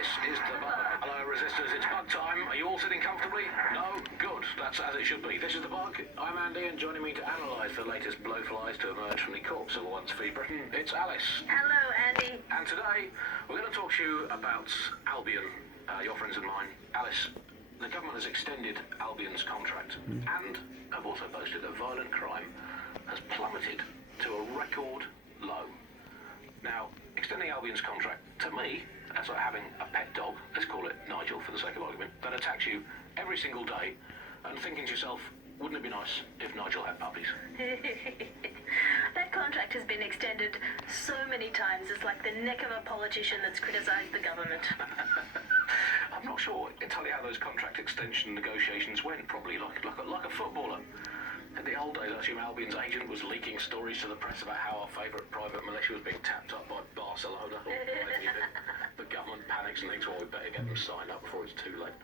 This is the bug. Hello, resistors. It's bug time. Are you all sitting comfortably? No? Good. That's as it should be. This is the bug. I'm Andy, and joining me to analyse the latest blowflies to emerge from the corpse of a once-free Britain, it's Alice. Hello, Andy. And today, we're going to talk to you about Albion, your friends and mine. Alice, the government has extended Albion's contract and have also boasted that violent crime has plummeted to a record low. Now, extending Albion's contract, to me, that's like having a pet dog, let's call it Nigel for the sake of argument, that attacks you every single day and thinking to yourself, wouldn't it be nice if Nigel had puppies? That contract has been extended so many times, it's like the neck of a politician that's criticised the government. I'm not sure entirely how those contract extension negotiations went, probably like a footballer. In the old days, I assume Albion's agent was leaking stories to the press about how our favourite private militia was being tapped up by Barcelona. The government panics and thinks, well, we better get them signed up before it's too late.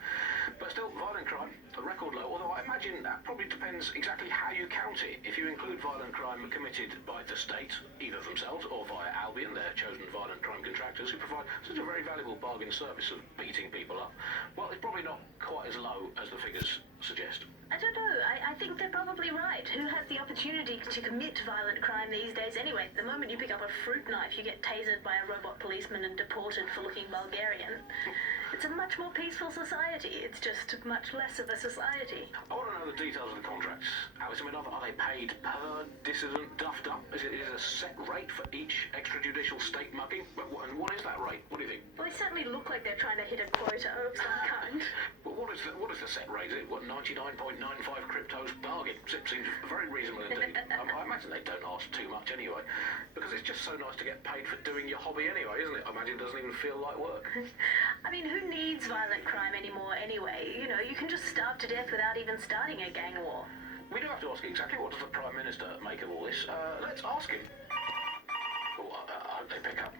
But still, violent crime, a record low, although I imagine that probably depends exactly how you count it. If you include violent crime committed by the state, either themselves or via Albion, their chosen violent crime contractors, who provide such a very valuable bargain service of beating people up, well, it's probably not quite as low as the figures suggest. I don't know, I think they're probably right. Who has the opportunity to commit violent crime these days anyway? The moment you pick up a fruit knife, you get tasered by a robot policeman and deported for looking Bulgarian. It's a much more peaceful society. It's just much less of a society. I want to know the details of the contracts. Alice, I mean, are they paid per dissident duffed up? Is it a set rate for each extrajudicial state mugging? And what is that rate? What do you think? Well, they certainly look like they're trying to hit a quota of some kind. But what is the set rate? Is it, 99.95 cryptos bargain? Seems very reasonable indeed. I imagine they don't ask too much anyway, because it's just so nice to get paid for doing your hobby anyway, isn't it? I imagine it doesn't even feel like work. I mean, who needs violent crime anymore anyway? You know, you can just starve to death without even starting a gang war. We do have to ask exactly what does the Prime Minister make of all this. Let's ask him. Oh, I hope they pick up.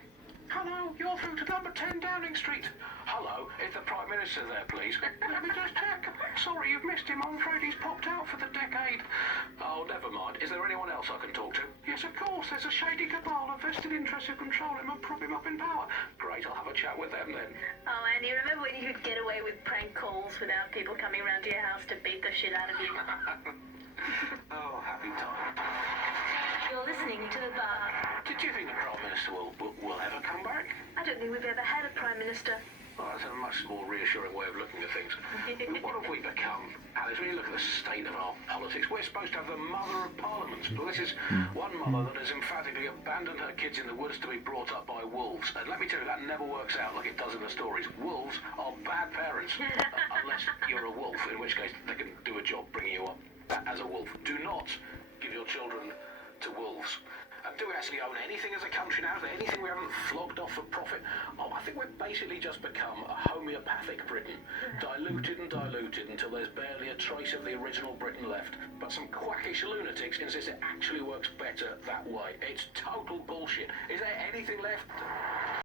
Hello, you're through to number 10 Downing Street. Hello, is the Prime Minister there, please? Let me just check. Sorry, you've missed him. I'm afraid he's popped out for the decade. Oh, never mind. Is there anyone else I can talk to? Yes, of course. There's a shady cabal of vested interests who control him and prop him up in power. Great, I'll have a chat with them then. Oh, Andy, remember when you could get away with prank calls without people coming round to your house to beat the shit out of you? Oh, happy time. You're listening to The Bar. Did you think the Prime Minister will ever come back? I don't think we've ever had a Prime Minister. Well, that's a much more reassuring way of looking at things. What have we become? Alice, when you look at the state of our politics, we're supposed to have the mother of parliaments. Well, this is one mother that has emphatically abandoned her kids in the woods to be brought up by wolves. And let me tell you, that never works out like it does in the stories. Wolves are bad parents. Unless you're a wolf, in which case they can do a job bringing you up as a wolf. Do not give your children to wolves. Do we actually own anything as a country now? Is there anything we haven't flogged off for profit? Oh, I think we've basically just become a homeopathic Britain. Diluted and diluted until there's barely a trace of the original Britain left. But some quackish lunatics insist it actually works better that way. It's total bullshit. Is there anything left?